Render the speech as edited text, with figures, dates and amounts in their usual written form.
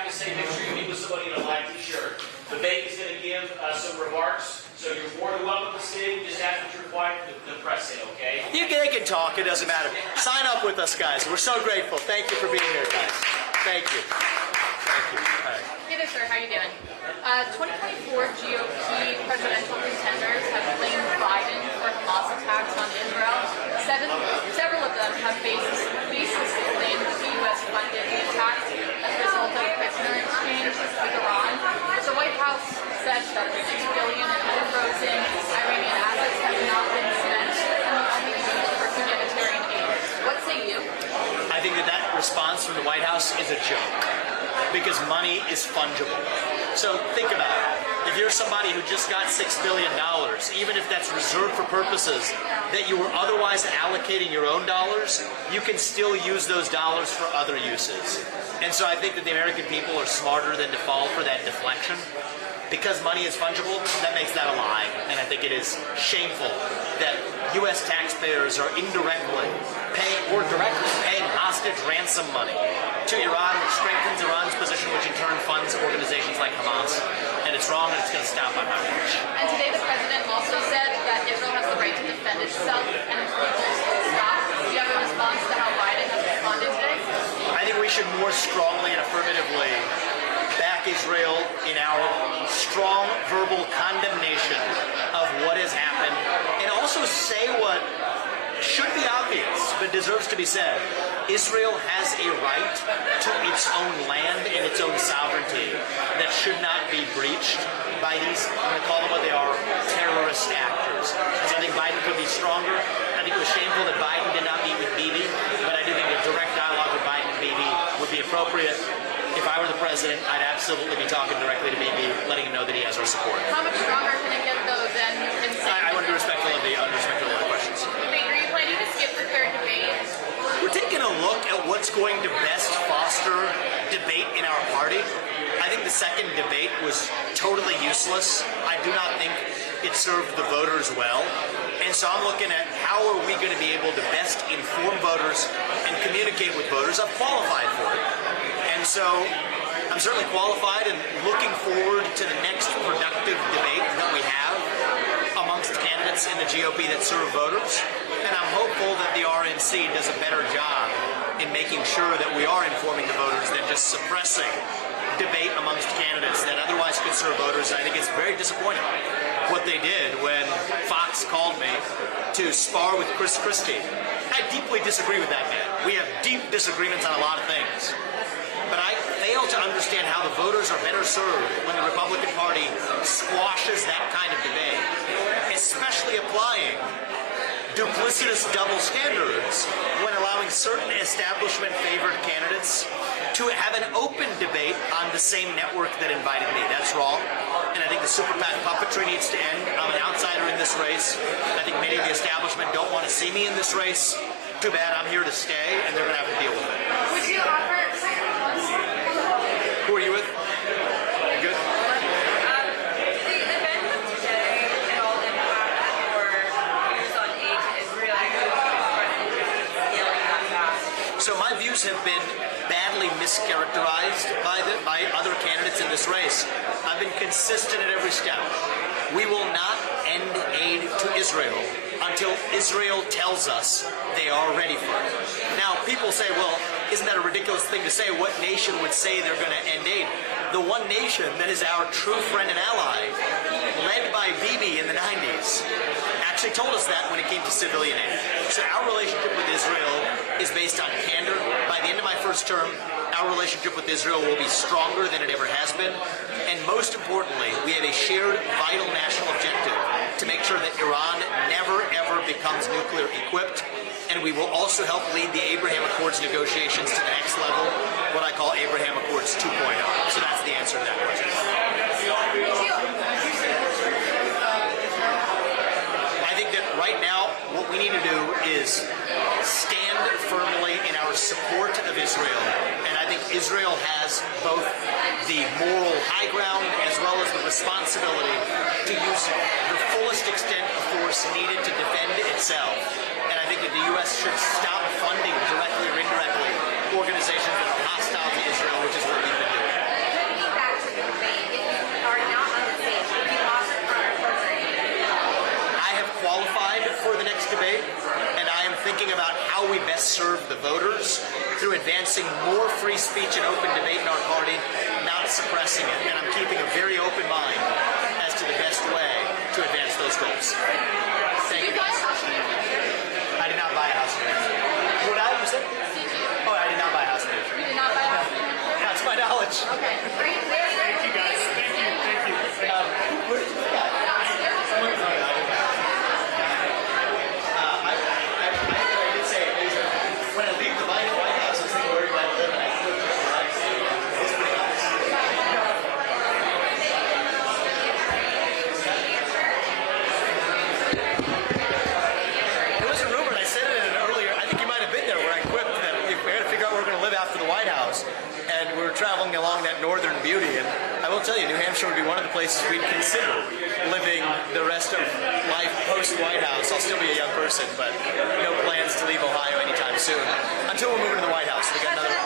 have to say, make sure you meet with somebody in a live t-shirt. Vivek is going to give some remarks, so you're more than welcome to stay. Just ask that you're quiet, the press in, okay? They can talk, it doesn't matter. Sign up with us, guys. We're so grateful. Thank you for being here, guys. Thank you. Thank you. All right. Hey there, sir. How you doing? 2024 GOP presidential contenders have blamed Biden for Hamas attacks on Israel. Several of them have baselessly claimed the U.S. funded the attacks as a result of a prisoner exchange with Iran. But the White House said that the $6 billion in unfrozen Iranian assets have not been spent and will only be used for humanitarian aid. What say you? I think that response from the White House is a joke, because money is fungible. So think about it. If you're somebody who just got $6 billion, even if that's reserved for purposes that you were otherwise allocating your own dollars, you can still use those dollars for other uses. And so I think that the American people are smarter than to fall for that deflection. Because money is fungible, that makes that a lie. And I think it is shameful that U.S. taxpayers are indirectly paying or directly paying hostage ransom money to Iran, which strengthens Iran's position, which in turn funds organizations like Hamas. And it's wrong, and it's going to stop on my watch. And today the president also said that Israel has the right to defend itself and its people will stop. Do you have a response to how Biden has responded today? I think we should more strongly and affirmatively back Israel in our strong verbal condemnation of what has happened, and also say what should be obvious but deserves to be said. Israel has a right to its own land and its own sovereignty that should not be breached by these, I'm going to call them what they are, terrorist actors. So I think Biden could be stronger. I think it was shameful that Biden did not meet with Bibi, but I do think a direct dialogue with Biden and Bibi would be appropriate. If I were the president, I'd absolutely be talking directly to Bibi, letting him know that he has our support. How much stronger can it get, though, than I want to be respectful of the other questions. Wait, are you planning to skip the third debate? We're taking a look at what's going to best foster debate in our party. I think the second debate was totally useless. I do not think it served the voters well. And so I'm looking at how are we going to be able to best inform voters and communicate with voters. I'm qualified for it. And so I'm certainly qualified and looking forward to the next productive debate that we have amongst candidates in the GOP that serve voters. And I'm hopeful that the RNC does a better job in making sure that we are informing the voters than just suppressing debate amongst candidates that otherwise could serve voters. And I think it's very disappointing what they did when Fox called me to spar with Chris Christie. I deeply disagree with that man. We have deep disagreements on a lot of things. But I fail to understand how the voters are better served when the Republican Party squashes that kind of debate, especially applying duplicitous double standards when allowing certain establishment-favored candidates to have an open debate on the same network that invited me. That's wrong. And I think the super PAC puppetry needs to end. I'm an outsider in this race. I think many of the establishment don't want to see me in this race. Too bad. I'm here to stay, and they're going to have to deal with it. Would you offer... Who are you with? You good? The event of today and all impact your views on aid to Israel and yelling that fast. So my views have been badly mischaracterized by other candidates in this race. I've been consistent at every step. We will not end aid to Israel until Israel tells us they are ready for it. Now, people say, well, isn't that a ridiculous thing to say? What nation would say they're going to end aid? The one nation that is our true friend and ally, led by Bibi in the 90s, actually told us that when it came to civilian aid. So our relationship with Israel is based on candor. By the end of my first term, our relationship with Israel will be stronger than it ever has been. And most importantly, we have a shared vital national objective to make sure that Iran never, ever becomes nuclear equipped. And we will also help lead the Abraham Accords negotiations to the next level, what I call Abraham Accords 2.0. So that's the answer to that question. I think that right now, what we need to do is stand firmly in our support of Israel. And I think Israel has both the moral high ground as well as the responsibility to use the fullest extent of force needed to defend itself. And I think that the U.S. should stop funding directly or indirectly organizations that are hostile to Israel, which is what we've been doing. advancing more free speech and open debate in our party, not suppressing it. And I'm keeping a very open mind as to the best way to advance those goals. Thank you, guys. I did not buy a house in New Hampshire. What I was it? Oh, I did not buy a house in New Hampshire. You did not buy a house in New Hampshire? That's my knowledge. Okay. Thank you, guys. Thank you. Thank you. Where did you go? I did say when I leave the White House, I was thinking where do I live, and I could it's pretty nice. There was a rumor, and I said it in an earlier, I think you might have been there, where I quipped that if we had to figure out where we're going to live after the White House, and we were traveling along that northern beauty, and I will tell you, New Hampshire would be one of the places we'd consider living the rest of life post-White House. I'll still be a young person, but no plans to leave Ohio anytime soon, until we're moving to the White House. We got another